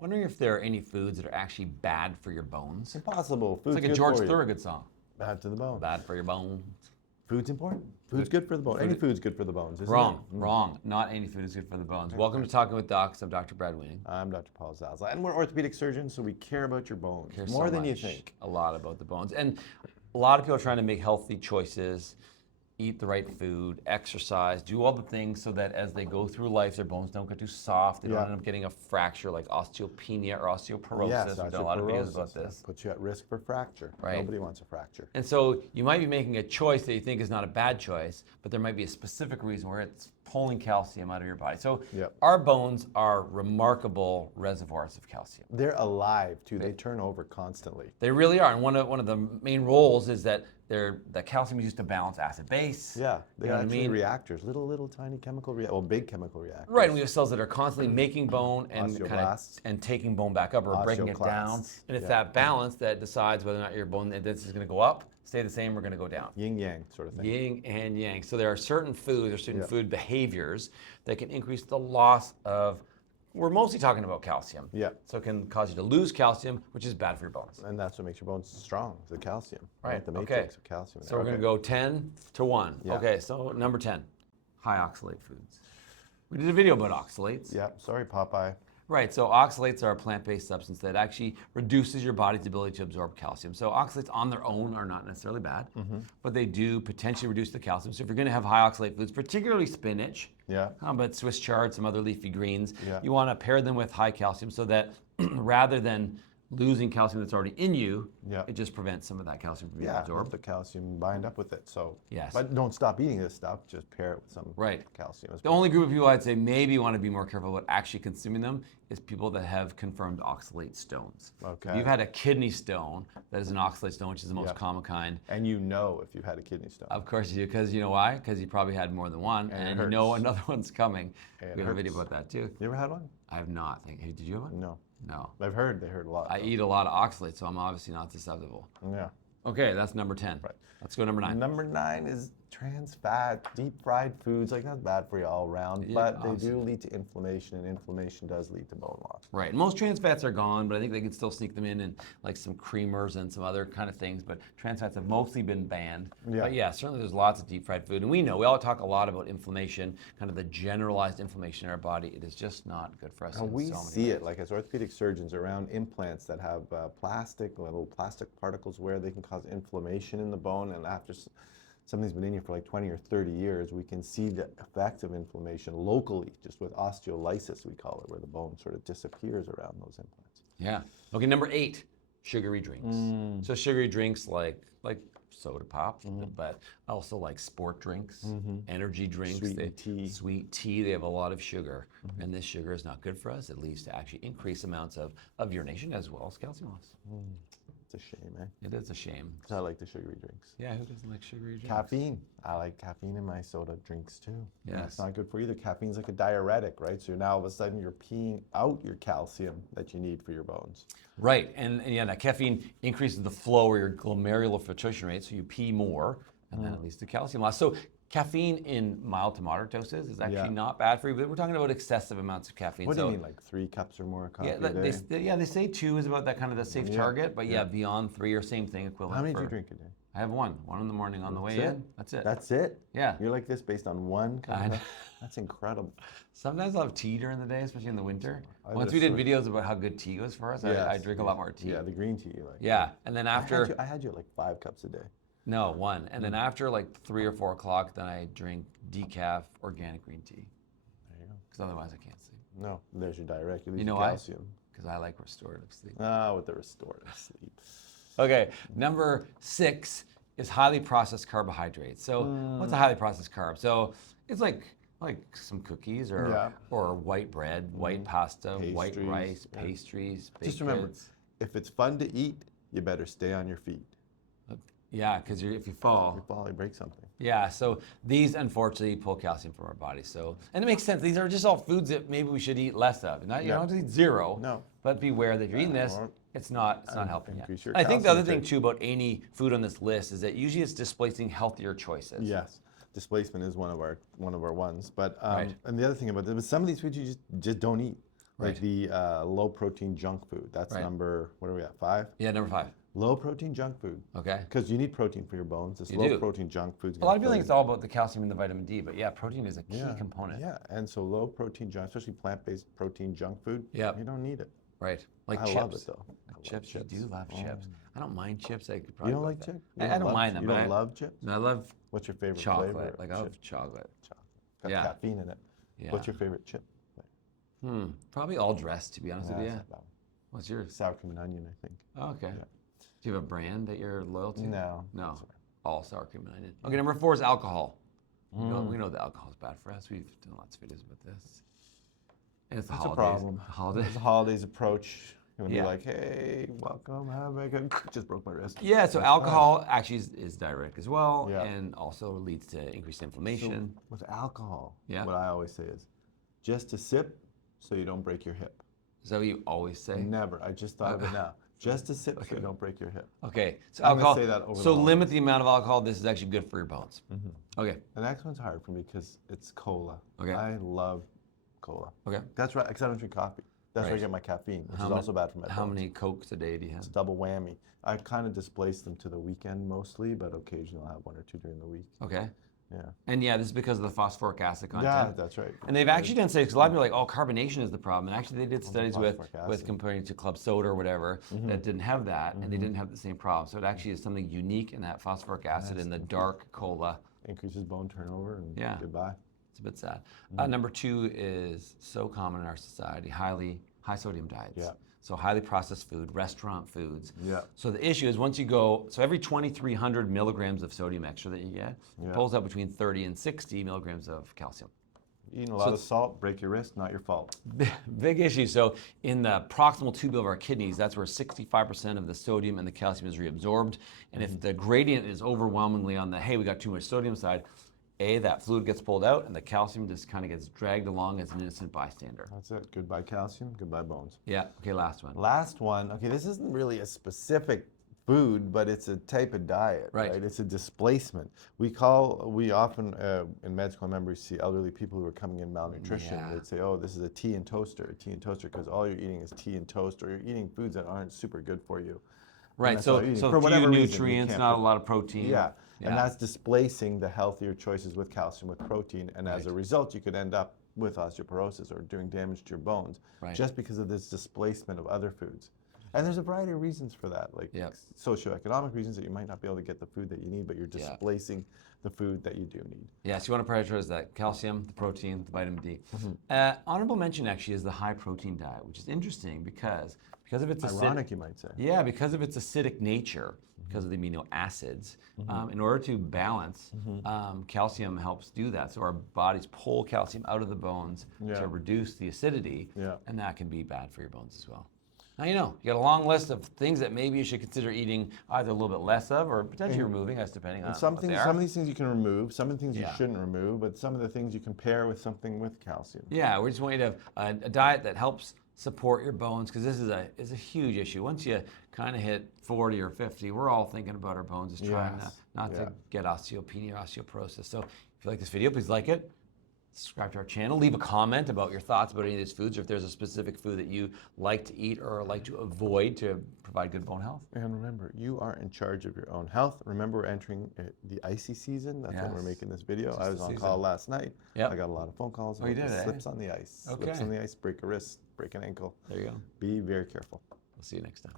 Wondering if there are any foods that are actually bad for your bones. Impossible. It's Food's like a good George for you. Thorogood song. Bad to the bone. Bad for your bones. Food's important. Food's good for the bone. Any food's good for the bones, isn't Wrong, it? wrong. Not any food is good for the bones. Welcome to Talking with Docs. I'm Dr. Brad Weening. I'm Dr. Paul Zalza, and we're orthopedic surgeons, so we care about your bones Care more so than you much, think. A lot about the bones. And a lot of people are trying to make healthy choices, eat the right food, exercise, do all the things so that as they go through life, their bones don't get too soft. They don't end up getting a fracture like osteopenia or osteoporosis. Yes, We've done a lot of videos about osteoporosis this. puts you at risk for fracture. Right. Nobody wants a fracture. And so you might be making a choice that you think is not a bad choice, but there might be a specific reason where it's pulling calcium out of your body. So our bones are remarkable reservoirs of calcium. They're alive too. They turn over constantly. They really are. And one of the main roles is that the calcium is used to balance acid base. Yeah, they're You know what I actually mean? reactors, little tiny chemical big chemical reactors. Right, and we have cells that are constantly making bone and Osteoblasts. and taking bone back up or breaking it down. Osteoclasts. And it's that balance that decides whether or not your bone density is going to go up, stay the same, or going to go down. Yin yang sort of thing. Yin and yang. So there are certain foods or certain food behaviors that can increase the loss of, we're mostly talking about calcium. Yeah. So it can cause you to lose calcium, which is bad for your bones. And that's what makes your bones strong, the calcium. Right, The okay. matrix of calcium. So we're going to go 10 to 1. Yeah. Okay, so number 10, high oxalate foods. We did a video about oxalates. Yeah, sorry, Popeye. Right, so oxalates are a plant-based substance that actually reduces your body's ability to absorb calcium. So oxalates on their own are not necessarily bad, but they do potentially reduce the calcium. So if you're going to have high oxalate foods, particularly spinach, but Swiss chard, some other leafy greens, you want to pair them with high calcium so that rather than losing calcium that's already in you, it just prevents some of that calcium from being absorbed. Let the calcium bind up with it. So, Yes. But don't stop eating this stuff. Just pair it with some calcium. The only group of people I'd say maybe want to be more careful about actually consuming them is people that have confirmed oxalate stones. Okay. If you've had a kidney stone that is an oxalate stone, which is the most common kind. And you know if you've had a kidney stone. Of course you do, because you know why? Because you probably had more than one, and you know another one's coming. We have a video about that too. You ever had one? I have not. Hey, did you have one? No. No. They heard a lot. I eat a lot of oxalate, so I'm obviously not susceptible. Yeah. Okay, that's number 10. Right. Let's go number 9. Number 9 is trans fat, deep fried foods. Like, that's bad for you all around, but they do lead to inflammation, and inflammation does lead to bone loss. Right. Most trans fats are gone, but I think they can still sneak them in like some creamers and some other kind of things. But trans fats have mostly been banned. Yeah. But yeah, certainly there's lots of deep fried food. And we all talk a lot about inflammation, kind of the generalized inflammation in our body. It is just not good for us. And we see it, like as orthopedic surgeons, around implants that have little plastic particles where they can cause inflammation in the bone. And after something's been in you for like 20 or 30 years, we can see the effect of inflammation locally, just with osteolysis, we call it, where the bone sort of disappears around those implants. Yeah. Okay, number 8, sugary drinks. So sugary drinks like soda pop, but also like sport drinks, energy drinks. Sweet tea. They have a lot of sugar, and this sugar is not good for us. It leads to actually increased amounts of urination as well as calcium loss. It's a shame, eh? It is a shame. I like the sugary drinks. Yeah, who doesn't like sugary drinks? Caffeine. I like caffeine in my soda drinks too. Yeah, it's not good for you either. Caffeine's like a diuretic, right? So now all of a sudden you're peeing out your calcium that you need for your bones. Right, and yeah, that caffeine increases the flow or your glomerular filtration rate, so you pee more, and then it leads to calcium loss. So caffeine in mild to moderate doses is actually not bad for you, but we're talking about excessive amounts of caffeine. What do you mean, like 3 cups or more of coffee a day? They say 2 is about that kind of the safe target, but beyond 3 or same thing equivalent. How many do you drink a day? I have one in the morning on the way in. That's it. That's it? Yeah. You're like this based on one cup? That's incredible. Sometimes I'll have tea during the day, especially in the winter. Once we did videos about how good tea was for us, I drink a lot more tea. Yeah, the green tea you like. Yeah, and then after... I had you at like 5 cups a day. No, 1. And then after like 3 or 4 o'clock, then I drink decaf organic green tea. There you go. Because otherwise I can't sleep. No, there's your diuretic. You know calcium. Because I like restorative sleep. With the restorative sleep. Okay, number 6 is highly processed carbohydrates. So what's a highly processed carb? So it's like some cookies or white bread, white pasta, white rice, pastries, baked Just remember, goods. if it's fun to eat, you better stay on your feet. Yeah, because if you fall, you break something. Yeah, so these unfortunately pull calcium from our body. So, and it makes sense. These are just all foods that maybe we should eat less of. Not you don't have to eat 0, but beware that if you're eating this, it's not helping you. I think the other thing too about any food on this list is that usually it's displacing healthier choices. Yes, displacement is one of our ones. But and the other thing about this, some of these foods you just don't eat. Like Right. the low protein junk food. That's Right. number, what are we at, 5? Yeah, number 5. Low protein junk food. Okay. Because you need protein for your bones. This You low do. protein junk food's A gonna lot of people fill think it's all about the calcium and the vitamin D, but yeah, protein is a key component. Yeah, and so low protein junk, especially plant-based protein junk food, Yep. you don't need it. Right. Like I chips. love it though. I love Chips. You do love Oh. chips. I don't mind chips. I could You probably don't go like with that. chips? I don't mind them. You but don't love chips? No, I love What's your favorite chocolate. flavor? Like of I chip? love chocolate. Got Yeah. caffeine in it. Yeah. What's your favorite chip? Probably all dressed, to be honest with it's you. not that one. What's yours? Sour cream and onion, I think. Oh, okay. Yeah. Do you have a brand that you're loyal to? No. No. Sorry. All sour cream and onion. Okay, number 4 is alcohol. We know that alcohol is bad for us. We've done lots of videos about this. And it's the That's a holidays. problem. Holidays. As the holidays approach, you're gonna Yeah. be like, hey, welcome, have a good. Just broke my wrist. Yeah, so alcohol actually is diuretic as well, Yeah. and also leads to increased inflammation. So with alcohol, Yeah. what I always say is, just a sip, so you don't break your hip. Is that what you always say? Never. I just thought of it now. Just a sip, so you don't break your hip. Okay, so I'm gonna alcohol. say that over So the limit the amount of alcohol. This is actually good for your bones. Okay. The next one's hard for me because it's cola. Okay. I love cola. Okay. That's right, because I don't drink coffee. That's where I Right. get my caffeine, which How is ma- also bad for my How bones. many Cokes a day do you have? It's double whammy. I kind of displace them to the weekend mostly, but occasionally I'll have 1 or 2 during the week. Okay. Yeah. And yeah, this is because of the phosphoric acid content. Yeah, that's right. And they've actually done studies, because a lot of people are like, oh, carbonation is the problem. And actually they did studies with phosphoric acid. comparing to club soda or whatever that didn't have that, and they didn't have the same problem. So it actually is something unique in that phosphoric acid in the dark cola. Increases bone turnover and Yeah. goodbye. It's a bit sad. Number 2 is so common in our society, high sodium diets. Yeah. So highly processed food, restaurant foods. Yeah. So the issue is once you go, so every 2,300 milligrams of sodium extra that you get Yeah. pulls out between 30 and 60 milligrams of calcium. Eating a lot of salt, break your wrist, not your fault. Big issue. So in the proximal tubule of our kidneys, that's where 65% of the sodium and the calcium is reabsorbed. And if the gradient is overwhelmingly on the, hey, we got too much sodium side, that fluid gets pulled out and the calcium just kind of gets dragged along as an innocent bystander. That's it. Goodbye calcium, goodbye bones. Yeah. Okay, last one. Last one, okay, this isn't really a specific food, but it's a type of diet, Right. It's a displacement. We often, in med school, I remember you see elderly people who are coming in malnutrition. Yeah. They'd say, oh, this is a tea and toaster, because all you're eating is tea and toast, or you're eating foods that aren't super good for you. Right. that's all So, you're eating. so For few whatever reason, you nutrients, can't not a put- lot of protein. Yeah. Yeah. And that's displacing the healthier choices with calcium, with protein, and as a result, you could end up with osteoporosis or doing damage to your bones Right. just because of this displacement of other foods. And there's a variety of reasons for that, like Yep. socioeconomic reasons that you might not be able to get the food that you need, but you're displacing the food that you do need. Yeah, so you want to prioritize that calcium, the protein, the vitamin D. Honorable mention actually is the high protein diet, which is interesting because of its Ironic, you might say. Yeah, because of its acidic nature, because of the amino acids. In order to balance, calcium helps do that. So our bodies pull calcium out of the bones Yeah. to reduce the acidity, Yeah. and that can be bad for your bones as well. Now you got a long list of things that maybe you should consider eating either a little bit less of or potentially removing, as depending on Some what they things, are. some of these things you can remove, some of the things you Yeah. shouldn't remove, but some of the things you can pair with something with calcium. Yeah, we just want you to have a diet that helps support your bones, because this is a huge issue. Once you kind of hit 40 or 50, we're all thinking about our bones, just trying Yes. not Yeah. to get osteopenia or osteoporosis. So if you like this video, please like it. Subscribe to our channel. Leave a comment about your thoughts about any of these foods, or if there's a specific food that you like to eat or like to avoid to provide good bone health. And remember, you are in charge of your own health. Remember, we're entering the icy season. That's when we're Yes. making this video. Just I was the on season. call last night. Yep. I got a lot of phone calls. Oh, you about did, the eh? slips on the ice. Slips Okay. on the ice, break a wrist, break an ankle. There you go. Be very careful. We'll see you next time.